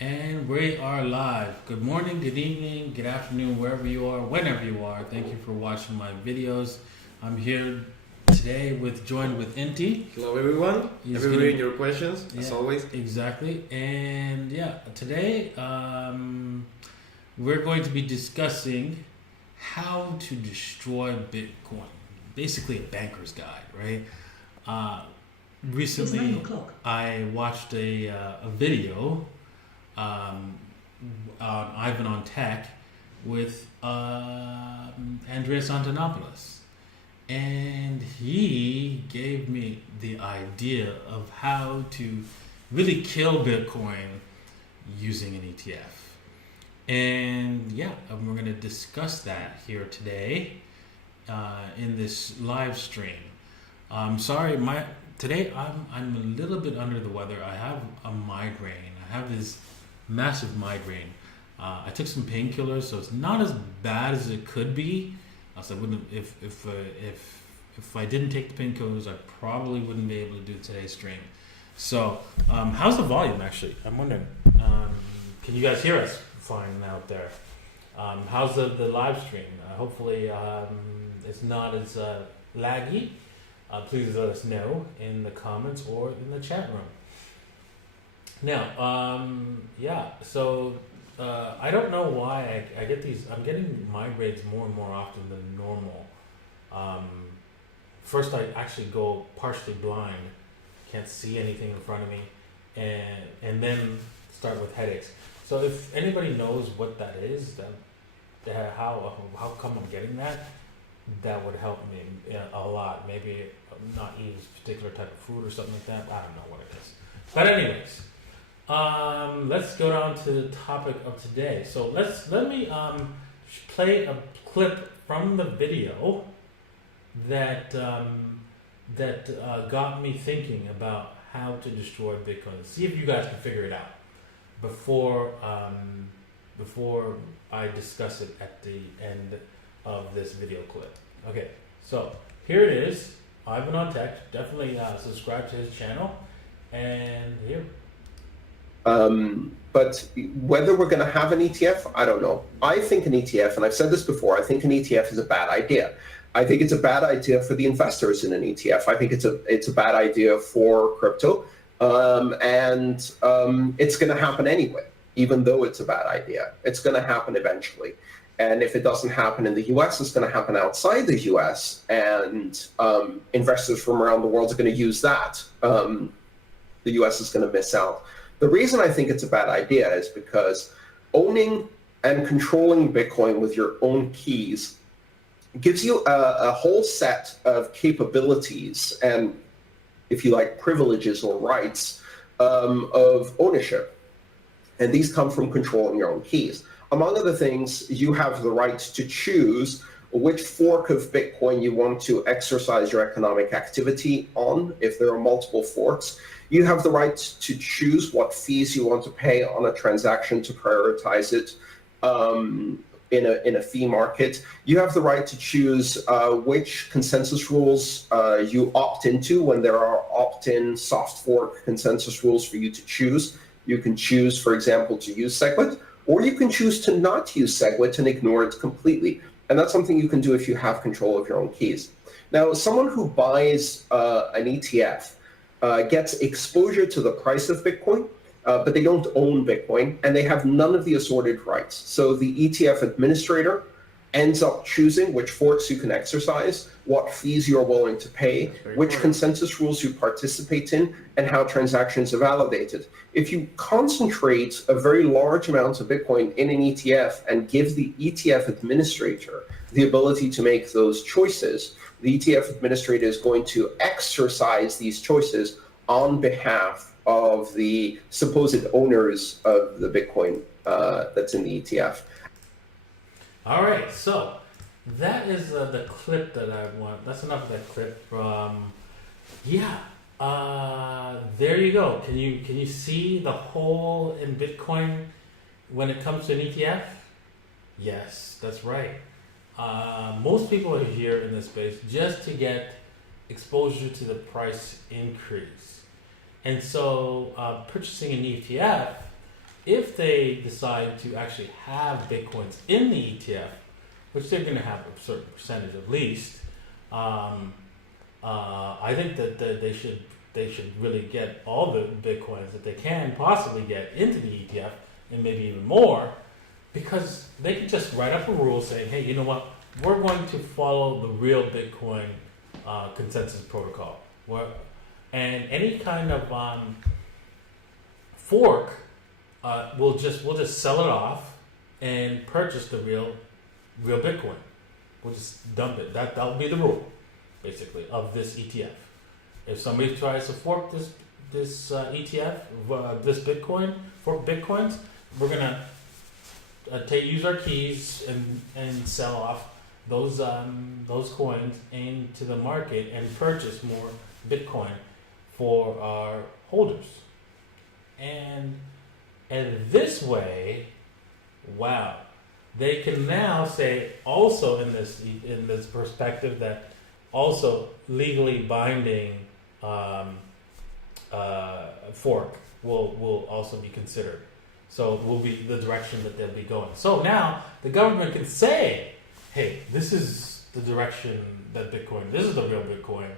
And we are live. Good morning, good evening, good afternoon, wherever you are, whenever you are. Thank you for watching my videos. I'm here today joined with Inti. Hello everyone. Reading your questions as always. Exactly. And today we're going to be discussing how to destroy Bitcoin. Basically a banker's guide, right? Recently I watched a video on Ivan on Tech with Andreas Antonopoulos, and he gave me the idea of how to really kill Bitcoin using an ETF. And we're going to discuss that here today in this live stream. Sorry, today I'm a little bit under the weather. I have a migraine. I have this massive migraine. I took some painkillers, so it's not as bad as it could be. Else I wouldn't. If I didn't take the painkillers, I probably wouldn't be able to do today's stream. So, how's the volume actually? I'm wondering. Can you guys hear us fine out there? How's the live stream? Hopefully, it's not as laggy. Please let us know in the comments or in the chat room. Now, so I don't know why I get these. I'm getting migraines more and more often than normal. First, I actually go partially blind, can't see anything in front of me, and then start with headaches. So if anybody knows what that is, how come I'm getting that, that would help me a lot. Maybe not eat a particular type of food or something like that. I don't know what it is. But anyways. Let's go down to the topic of today. So let me play a clip from the video that got me thinking about how to destroy Bitcoin. See if you guys can figure it out before I discuss it at the end of this video clip. Okay, so here it is. Ivan on Tech. Definitely subscribe to his channel. And here. But whether we're going to have an ETF, I don't know. I think an ETF, and I've said this before, I think an ETF is a bad idea. I think it's a bad idea for the investors in an ETF. I think it's a bad idea for crypto, and it's going to happen anyway, even though it's a bad idea. It's going to happen eventually. And if it doesn't happen in the US, it's going to happen outside the US, and investors from around the world are going to use that. The US is going to miss out. The reason I think it's a bad idea is because owning and controlling Bitcoin with your own keys gives you a whole set of capabilities and, if you like, privileges or rights of ownership. And these come from controlling your own keys. Among other things, you have the right to choose which fork of Bitcoin you want to exercise your economic activity on, if there are multiple forks. You have the right to choose what fees you want to pay on a transaction to prioritize it in a fee market. You have the right to choose which consensus rules you opt into when there are opt-in soft fork consensus rules for you to choose. You can choose, for example, to use SegWit, or you can choose to not use SegWit and ignore it completely. And that's something you can do if you have control of your own keys. Now, someone who buys an ETF gets exposure to the price of Bitcoin, but they don't own Bitcoin, and they have none of the assorted rights. So the ETF administrator ends up choosing which forks you can exercise, what fees you're willing to pay, which consensus rules you participate in, and how transactions are validated. If you concentrate a very large amount of Bitcoin in an ETF and give the ETF administrator the ability to make those choices, the ETF administrator is going to exercise these choices on behalf of the supposed owners of the Bitcoin that's in the ETF. All right, so that is the clip that I want. That's enough of that clip from. There you go. Can you see the hole in Bitcoin when it comes to an ETF? Yes, that's right. Most people are here in this space just to get exposure to the price increase. And so purchasing an ETF if they decide to actually have Bitcoins in the ETF, which they're going to have a certain percentage at least, I think that they should really get all the Bitcoins that they can possibly get into the ETF, and maybe even more, because they can just write up a rule saying, hey, you know what, we're going to follow the real Bitcoin consensus protocol. And any kind of fork, we'll just sell it off and purchase the real Bitcoin. We'll just dump it. That'll be the rule, basically, of this ETF. If somebody tries to fork this ETF, this Bitcoin, fork Bitcoins, we're gonna use our keys and sell off those coins into the market and purchase more Bitcoin for our holders. And this way, wow, they can now say also in this perspective that also legally binding fork will also be considered. So it will be the direction that they'll be going. So now the government can say, hey, this is the direction that Bitcoin, this is the real Bitcoin,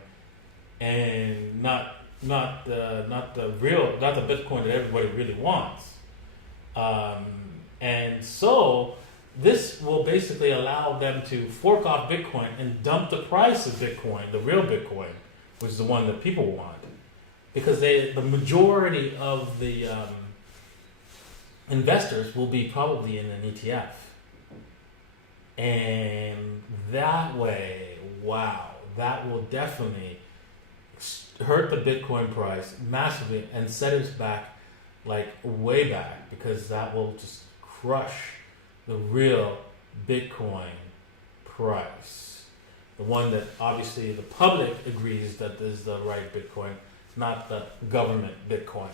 and not the Bitcoin that everybody really wants. And so this will basically allow them to fork off Bitcoin and dump the price of Bitcoin, the real Bitcoin, which is the one that people want, because the majority of the investors will be probably in an ETF. And that way, wow, that will definitely hurt the Bitcoin price massively and set us back, like way back, because that will just crush the real Bitcoin price. The one that obviously the public agrees that is the right Bitcoin, not the government Bitcoin.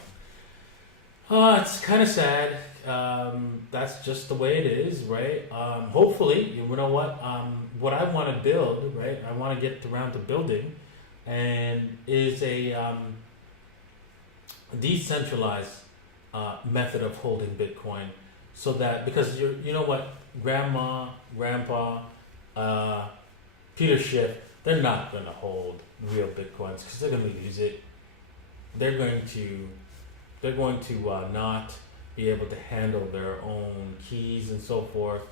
It's kind of sad. That's just the way it is, right? Hopefully, you know what I want to build, right? I want to get around to building, and is a decentralized method of holding Bitcoin, so that, because you know what, grandma, grandpa, Peter Schiff, they're not going to hold real Bitcoins because they're going to use it. They're going to not be able to handle their own keys and so forth,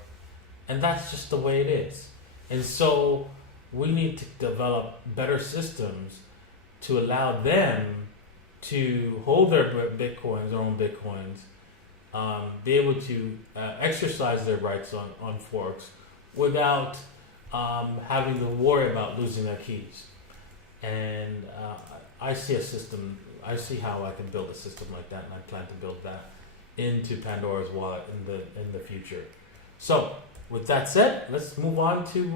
and that's just the way it is. And so we need to develop better systems to allow them to hold their Bitcoins, their own Bitcoins, be able to exercise their rights on forks without having to worry about losing their keys. And I see how I can build a system like that, and I plan to build that into Pandora's wallet in the future. So, with that said, let's move on to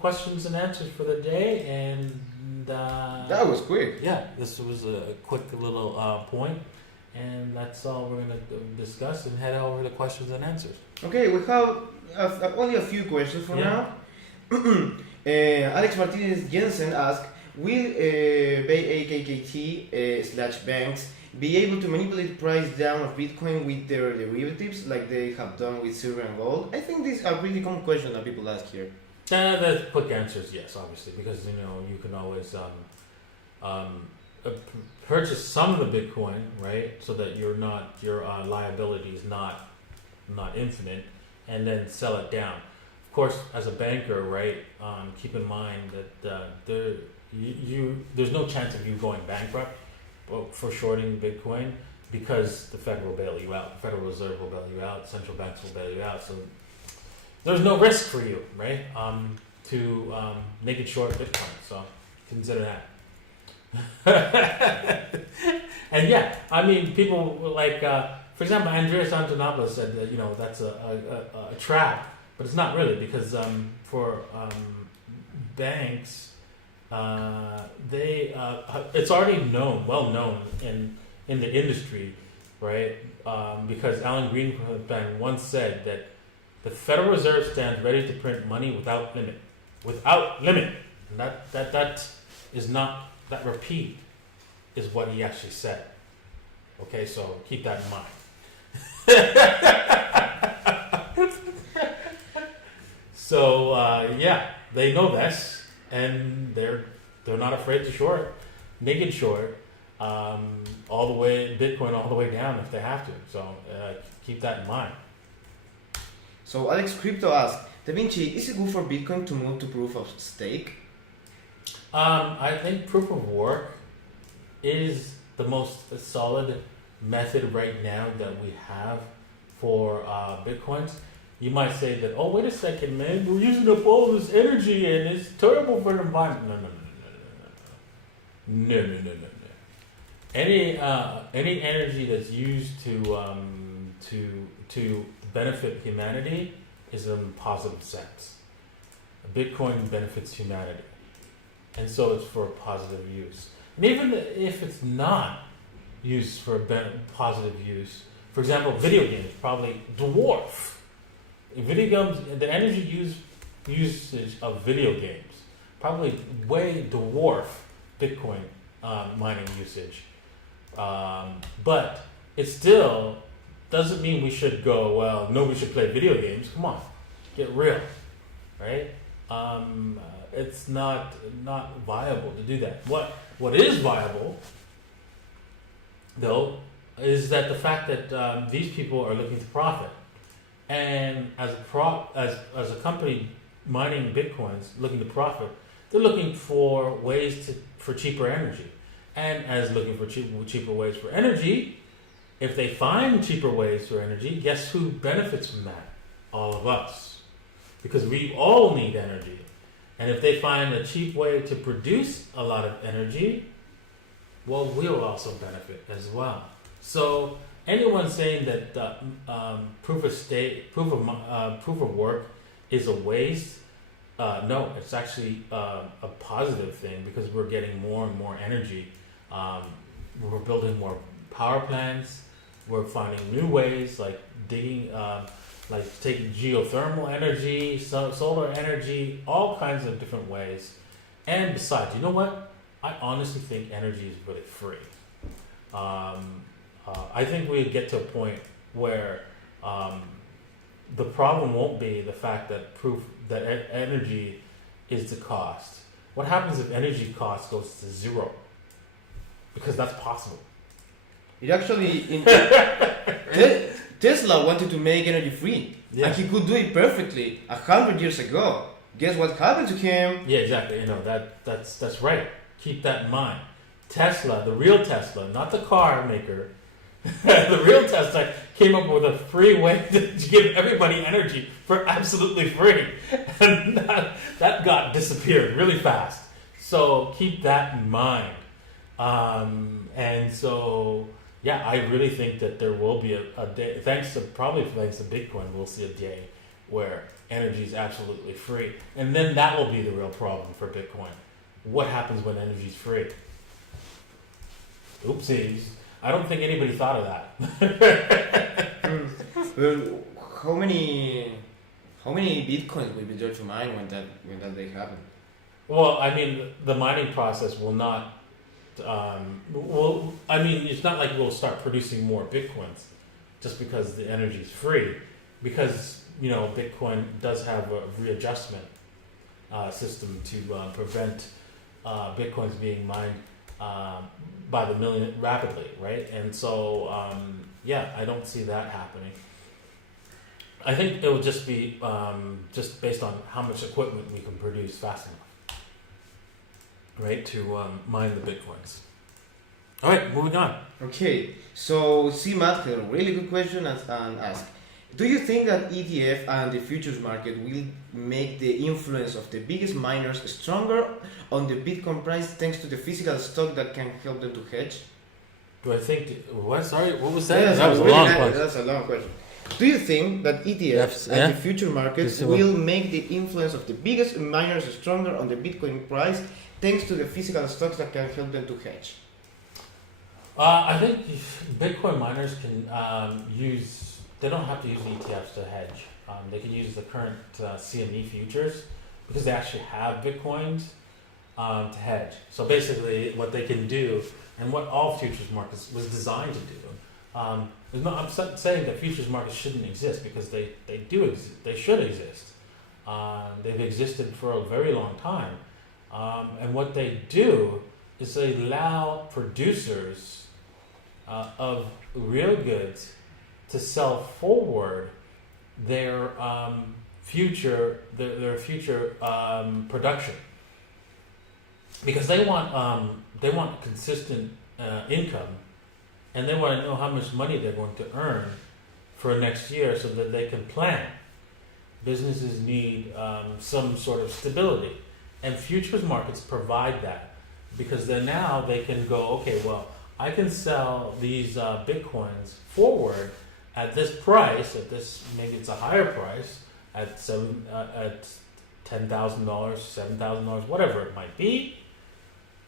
questions and answers for the day. And that was quick. Yeah, this was a quick little point, and that's all we're going to discuss and head over to questions and answers. Okay, we have only a few questions for now. Alex Martinez Jensen asked, will AKKT/banks be able to manipulate price down of Bitcoin with their derivatives like they have done with silver and gold? I think this is a really common question that people ask here. The quick answer is yes, obviously, because you can always purchase some of the Bitcoin, right, so that your liability is not infinite, and then sell it down. Of course, as a banker, right, keep in mind that there's no chance of you going bankrupt for shorting Bitcoin, because the Fed will bail you out, the Federal Reserve will bail you out, central banks will bail you out. So there's no risk for you, right, to make it short Bitcoin. So consider that. And yeah, I mean, people like, for example, Andreas Antonopoulos said that that's a trap, but it's not really, because for banks, it's already well known in the industry, right? Because Alan Greenspan once said that the Federal Reserve stands ready to print money without limit. Without limit. And that is not, that repeat is what he actually said. Okay, so keep that in mind. So yeah, they know this, and they're not afraid to short, naked short, all the way Bitcoin all the way down if they have to. So keep that in mind. So Alex Crypto asked, Da Vinci, is it good for Bitcoin to move to proof of stake? I think proof of work is the most solid method right now that we have for Bitcoins. You might say that, oh, wait a second, man, we're using up all this energy and it's terrible for the environment. No. Any energy that's used to benefit humanity is in a positive sense. Bitcoin benefits humanity, and so it's for positive use. And even if it's not used for positive use, for example, video games probably dwarf video games. The energy usage of video games probably way dwarf Bitcoin mining usage, but it still doesn't mean we should go, well, nobody should play video games. Come on, get real, right? It's not viable to do that. What is viable, though, is that the fact that these people are looking to profit, and as a company mining bitcoins looking to profit, they're looking for ways for cheaper energy, and as looking for cheaper ways for energy. If they find cheaper ways for energy, guess who benefits from that? All of us. Because we all need energy. And if they find a cheap way to produce a lot of energy, well, we'll also benefit as well. So anyone saying that proof of work is a waste, no, it's actually a positive thing because we're getting more and more energy. We're building more power plants. We're finding new ways like digging, like taking geothermal energy, solar energy, all kinds of different ways. And besides, you know what? I honestly think energy is really free. I think we get to a point where the problem won't be the fact that energy is the cost. What happens if energy cost goes to zero? Because that's possible. It actually, Tesla wanted to make energy free, yeah. And he could do it perfectly 100 years ago. Guess what happened to him? Yeah, exactly. You know that's right. Keep that in mind. Tesla, the real Tesla, not the car maker, the real Tesla came up with a free way to give everybody energy for absolutely free, and that got disappeared really fast. So keep that in mind. And so, yeah, I really think that there will be a day, thanks to Bitcoin, we'll see a day where energy is absolutely free. And then that will be the real problem for Bitcoin. What happens when energy is free? Oopsies. I don't think anybody thought of that. Well, how many Bitcoins will be there to mine when that day happens? Well, I mean, the mining process will not. It's not like we'll start producing more Bitcoins just because the energy is free, because Bitcoin does have a readjustment system to prevent Bitcoins being mined by the million rapidly, right? And so, I don't see that happening. I think it will just be just based on how much equipment we can produce fast enough. Right, to mine the Bitcoins. All right, moving on. Okay, so C-Matt had a really good question and asked, do you think that ETF and the futures market will make the influence of the biggest miners stronger on the Bitcoin price thanks to the physical stock that can help them to hedge? Do I think, what? Sorry, what was that? Yeah, that was a long question. That's a long question. Do you think that ETFs and the future markets will make the influence of the biggest miners stronger on the Bitcoin price thanks to the physical stocks that can help them to hedge? I think Bitcoin miners can they don't have to use ETFs to hedge. They can use the current CME futures because they actually have Bitcoins to hedge. So basically what they can do, and what all futures markets was designed to do, I'm saying that futures markets shouldn't exist because they do exist. They should exist. They've existed for a very long time. And what they do is they allow producers of real goods to sell forward their future production, because they want consistent income, and they want to know how much money they're going to earn for next year so that they can plan. Businesses need some sort of stability, and futures markets provide that, because then now they can go, okay, well, I can sell these bitcoins forward at this price, maybe it's a higher price, at $10,000, $7,000, whatever it might be,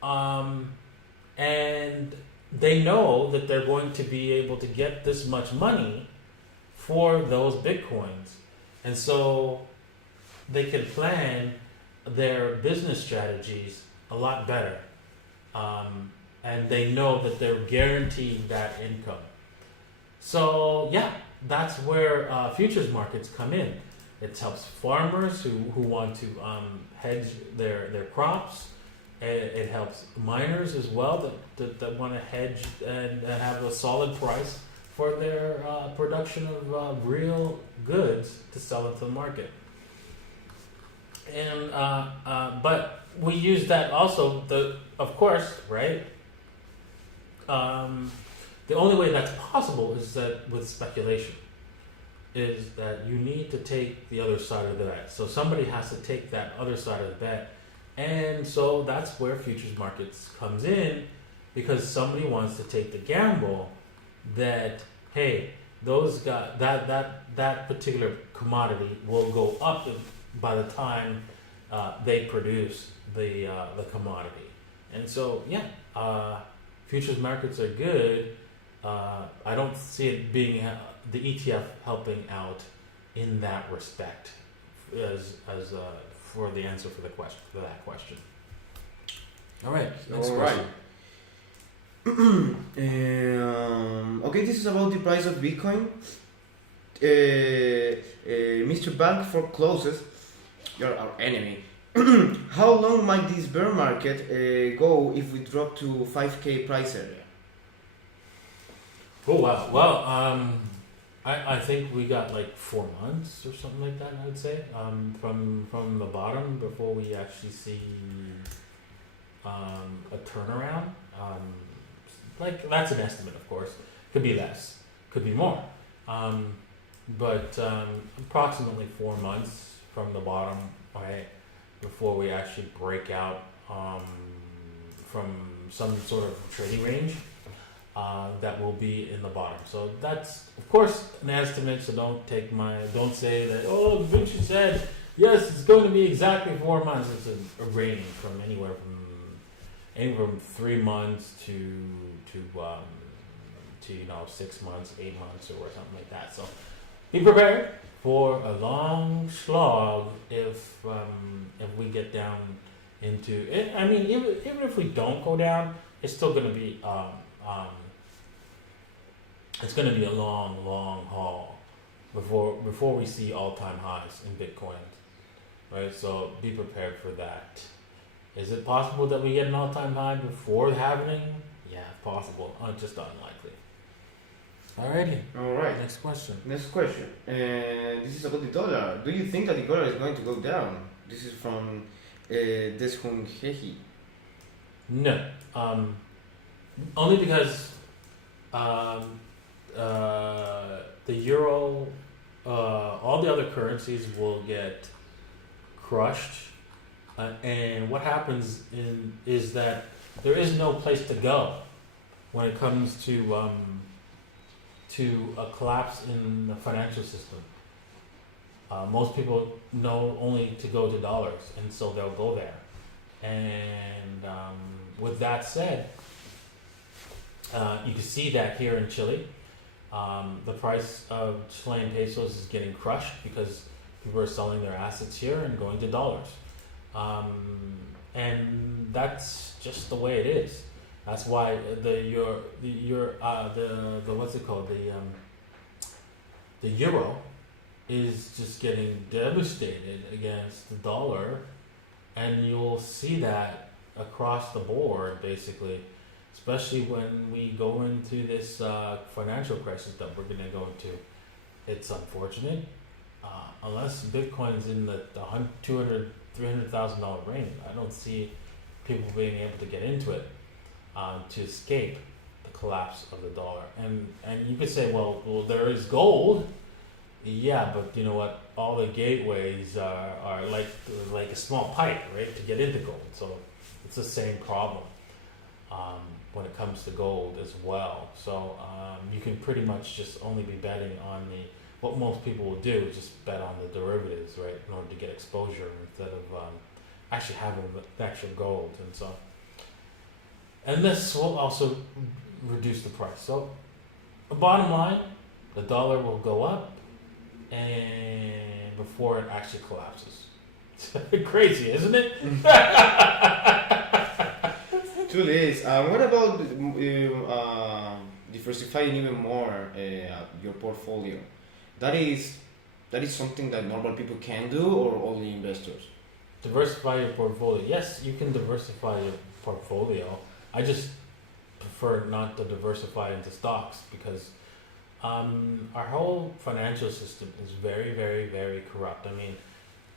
and they know that they're going to be able to get this much money for those bitcoins, and so they can plan their business strategies a lot better, and they know that they're guaranteed that income. So yeah, that's where futures markets come in. It helps farmers who want to hedge their crops. It helps miners as well that want to hedge and have a solid price for their production of real goods to sell into the market. And but we use that also, of course, right? The only way that's possible is that with speculation, is that you need to take the other side of the bet. So somebody has to take that other side of the bet, and so that's where futures markets comes in, because somebody wants to take the gamble that, hey, those guys, that particular commodity will go up by the time they produce the commodity. And so yeah, futures markets are good. I don't see it being the ETF helping out in that respect as for the answer for that question. All right. Next question. Okay, this is about the price of Bitcoin. Mr. Bank forecloses. You're our enemy. How long might this bear market go if we drop to 5K price area? Oh wow! Well, I think we got like 4 months or something like that. I would say from the bottom before we actually see a turnaround. Like that's an estimate, of course. Could be less, could be more, but approximately 4 months from the bottom, right, before we actually break out from some sort of trading range. That will be in the bottom. So that's, of course, an estimate. So don't say that, oh, Vinci said, yes, it's going to be exactly 4 months. It's a range from anywhere from 3 months to 6 months, 8 months, or something like that. So be prepared for a long slog if we get down into it. I mean, even if we don't go down, it's still going to be it's going to be a long haul before we see all-time highs in Bitcoin, right? So be prepared for that. Is it possible that we get an all-time high before the halving? Yeah, possible. Just unlikely. Alrighty. All right. Next question. This is about the dollar. Do you think that the dollar is going to go down? This is from Deshung Hehi. No. Only because the euro, all the other currencies will get crushed, and what happens is that there is no place to go when it comes to a collapse in the financial system. Most people know only to go to dollars, and so they'll go there. And with that said, you can see that here in Chile. The price of Chilean pesos is getting crushed because people are selling their assets here and going to dollars. And that's just the way it is. That's why the what's it called, the euro is just getting devastated against the dollar, and you'll see that across the board basically, especially when we go into this financial crisis that we're going to go into. It's unfortunate, unless Bitcoin's in the $200,000, $300,000 range. I don't see people being able to get into it to escape the collapse of the dollar. And you could say, well, there is gold. Yeah, but you know what? All the gateways are like a small pipe, right, to get into gold. So it's the same problem when it comes to gold as well. So you can pretty much just only be betting on what most people will do is just bet on the derivatives, right, in order to get exposure instead of actually having the actual gold. And this will also reduce the price. So the bottom line, the dollar will go up and before it actually collapses. Crazy, isn't it? Truly is. What about diversifying even more your portfolio? That is something that normal people can do, or only investors? Diversify your portfolio. Yes, you can diversify your portfolio. I just prefer not to diversify into stocks because our whole financial system is very, very, very corrupt. I mean,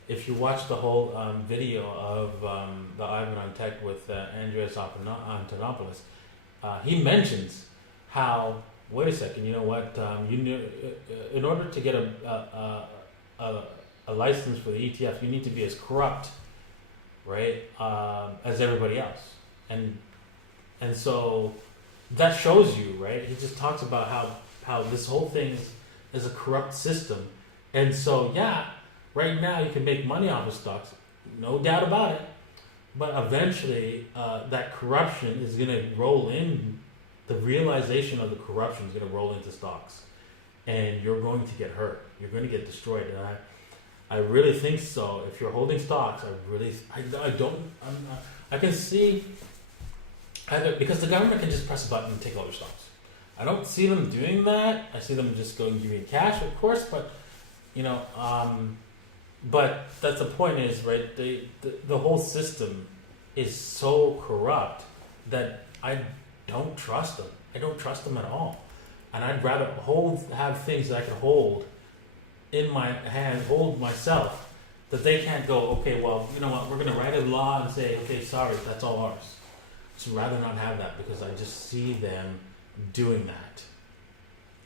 if you watch the whole video of the Ivan on Tech with Andreas Antonopoulos, he mentions how, wait a second, you know what, in order to get a license for the ETF, you need to be as corrupt, right, as everybody else. And so that shows you, right, he just talks about how this whole thing is a corrupt system. And so, yeah, right now you can make money off of stocks, no doubt about it. But eventually, that corruption is going to roll in. The realization of the corruption is going to roll into stocks, and you're going to get hurt. You're going to get destroyed. And I really think so. If you're holding stocks, I can see either because the government can just press a button and take all your stocks. I don't see them doing that. I see them just going to give you cash, of course, but you know. But that's the point is, right, the whole system is so corrupt that I don't trust them. I don't trust them at all. And I'd rather have things that I can hold in my hand, hold myself, that they can't go, okay, well, you know what, we're going to write a law and say, okay, sorry, that's all ours. So rather not have that because I just see them doing that.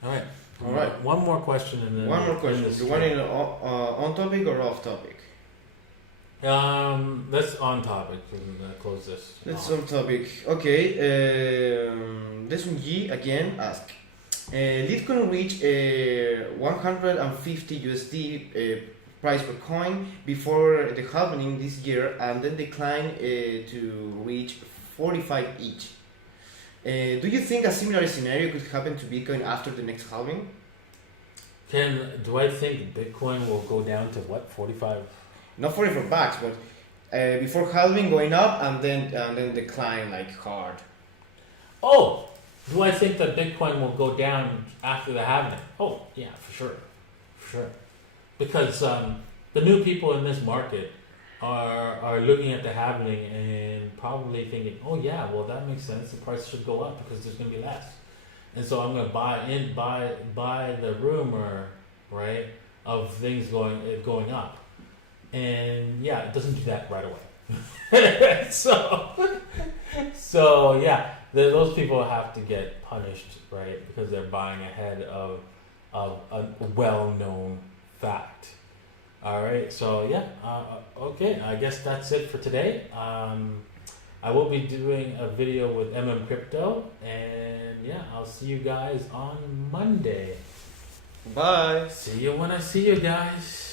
All right. All right. One more question and then one more question. You want it on topic or off topic? Let's on topic. We're gonna close this. Let's on topic. Okay. Lesson G again ask. Bitcoin reach 150 USD price per coin before the halving this year, and then decline to reach 45 each. Do you think a similar scenario could happen to Bitcoin after the next halving? Do I think Bitcoin will go down to what, 45? Not 44 bucks, but before halving going up and then decline like hard. Oh, do I think that Bitcoin will go down after the halving? Oh, yeah, for sure. Because the new people in this market are looking at the halving and probably thinking, oh yeah, well that makes sense. The price should go up because there's going to be less, and so I'm going to buy the rumor, right, of things going up, and yeah, it doesn't do that right away. so yeah, those people have to get punished, right, because they're buying ahead of a well-known fact. All right, so yeah, okay, I guess that's it for today. I will be doing a video with Crypto, and yeah, I'll see you guys on Monday. Bye. See you when I see you guys.